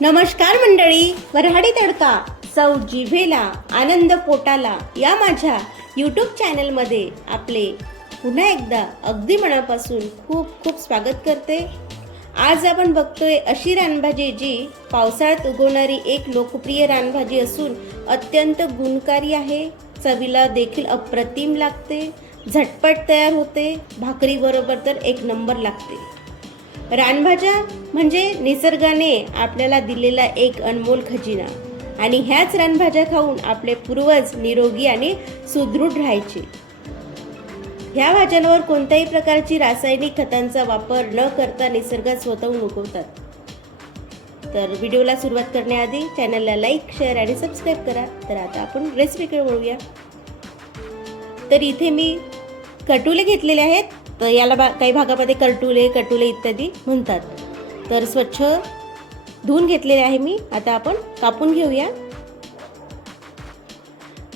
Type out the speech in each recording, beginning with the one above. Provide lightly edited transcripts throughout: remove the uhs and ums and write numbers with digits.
नमस्कार मंडळी, वऱ्हाडी तडका चव जिभेला आनंद पोटाला या माझ्या यूट्यूब चॅनलमध्ये आपले पुन्हा एकदा अगदी मनापासून खूप खूप स्वागत करते। आज आपण बघतोय अशी रानभाजी जी पावसाळ्यात उगवणारी एक लोकप्रिय रानभाजी असून अत्यंत गुणकारी आहे। चवीला देखील अप्रतिम लागते, झटपट तयार होते, भाकरी बरोबर तर एक नंबर लागते। रानभाज्या म्हणजे निसर्गाने आपल्याला दिलेला एक अनमोल खजिना आणि ह्याच रानभाज्या खाऊन आपले पूर्वज निरोगी आणि सुदृढ राहायचे। ह्या भाज्यांवर कोणत्याही प्रकारची रासायनिक खतांचा वापर न करता निसर्गात स्वतःहून उगवतात। तर व्हिडिओला सुरुवात करण्याआधी चॅनलला लाईक, शेअर आणि सबस्क्राईब करा। तर आता आपण रेसिपीकडे वळूया। तर इथे मी कटुले घेतलेले आहेत, तर याला काही भागामध्ये कटुले इत्यादी म्हणतात। तर स्वच्छ धुवून घेतलेले आहे मी। आता आपण कापून घेऊया।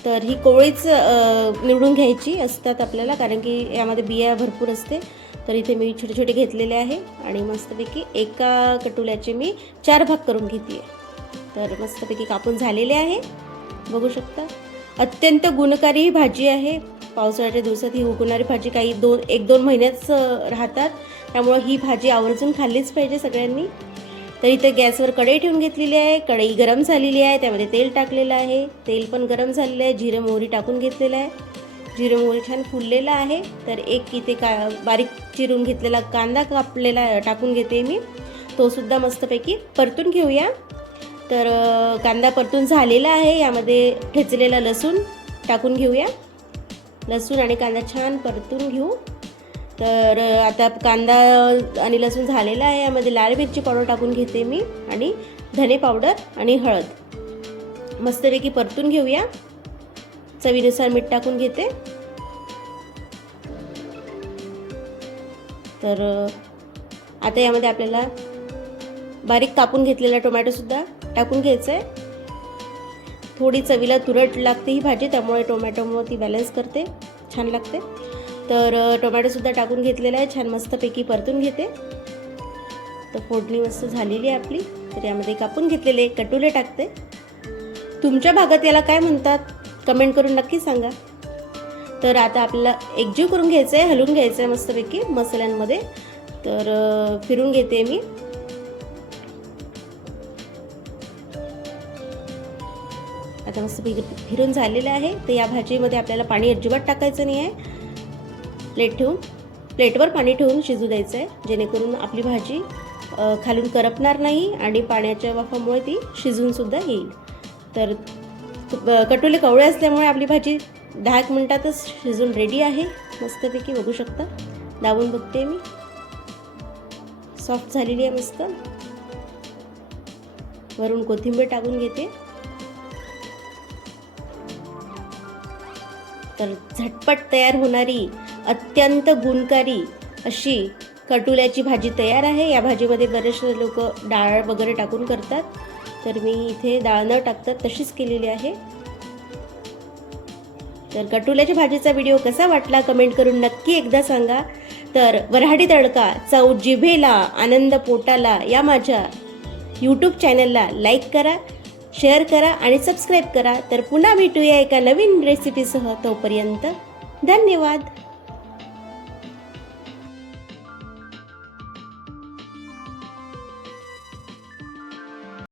तर ही कोवळीच निवडून घ्यायची असतात आपल्याला, कारण की यामध्ये बिया भरपूर असते। तर इथे मी छोटे छोटे घेतलेले आहे आणि मस्तपैकी एका कटुल्याचे मी 4 भाग करून घेते। तर मस्तपैकी कापून झालेले आहे, बघू शकता। अत्यंत गुणकारी भाजी आहे। पावसाळ्याच्या दिवसात ही उगवणारी भाजी काही 1-2 महिन्याच राहतात, त्यामुळे ही भाजी आवर्जून खाल्लीच पाहिजे सगळ्यांनी। तर इथे गॅसवर कढई ठेवून घेतलेली आहे। कढई गरम झालेली आहे, त्यामध्ये तेल टाकलेलं आहे। तेल पण गरम झालेलं आहे। जिरे मोहरी टाकून घेतलेलं आहे। जिरे मोहरी छान फुललेलं आहे। तर एक इथे बारीक चिरून घेतलेला कांदा कापलेला टाकून घेते मी, तो सुद्धा मस्तपैकी परतून घेऊया। तर कांदा परतून झालेला आहे। यामध्ये ठेचलेला लसूण टाकून घेऊया। लसूण आणि कांदा छान परतून घेऊ। तर आता कांदा आणि लसूण झालेला आहे। यामध्ये लाल मिरची पावडर टाकून घेते मी आणि धने पावडर आणि हळद मस्तपैकी परतून घेऊया। चवीनुसार मीठ टाकून घेते। तर आता यामध्ये आपल्याला बारीक कापून घेतलेला टोमॅटो सुद्धा टाकून घ्यायचा आहे। थोडी चवीला तुरट लागते ही भाजी, त्यामुळे टोमॅटोमुळे ती बॅलन्स करते, छान लागते। तर टोमॅटो सुद्धा टाकून घेतलेला आहे, छान मस्तपैकी परतून घेते। तर फोडणी मस्त झालेली आहे आपली। तर यामध्ये कापून घेतलेले कटुले टाकते। तुमच्या भागात याला काय म्हणतात कमेंट करून नक्की सांगा। तर आता आपल्याला एकजीव करून घ्यायचं आहे, हलवून घ्यायचं आहे मस्तपैकी मसाल्यांमध्ये। तर फिरून घेते मी। आता मस्तपैकी फिरून झालेलं आहे। तर या भाजीमध्ये आपल्याला पाणी अजिबात टाकायचं नाही आहे। प्लेटवर पाणी ठेवून शिजू द्यायचं आहे, जेणेकरून आपली भाजी खालून करपणार नाही आणि पाण्याच्या वाफामुळे ती शिजून सुद्धा येईल। तर कटुले कवळे असल्यामुळे आपली भाजी 10 मिनिटातच शिजून रेडी आहे। मस्तपैकी बघू शकता, दाबून बघते मी, सॉफ्ट झालेली आहे मस्त। वरून कोथिंबीर टाकून घेते। तर झटपट तयार होणारी अत्यंत गुणकारी अशी कटुल्याची भाजी तयार आहे। या भाजीमध्ये बरेचसे लोक डाळ वगैरे टाकून करतात, तर मी इथे डाळ न टाकता तशीच केलेली आहे। तर कटुल्याच्या भाजीचा व्हिडिओ कसा वाटला कमेंट करून नक्की एकदा सांगा। तर वऱ्हाडी तडका चव जिभेला आनंद पोटाला या माझ्या यूट्यूब चॅनलला लाईक करा, शेअर करा आणि सबस्क्राईब करा। तर पुन्हा भेटूया एका नवीन रेसिपीसह। तोपर्यंत धन्यवाद।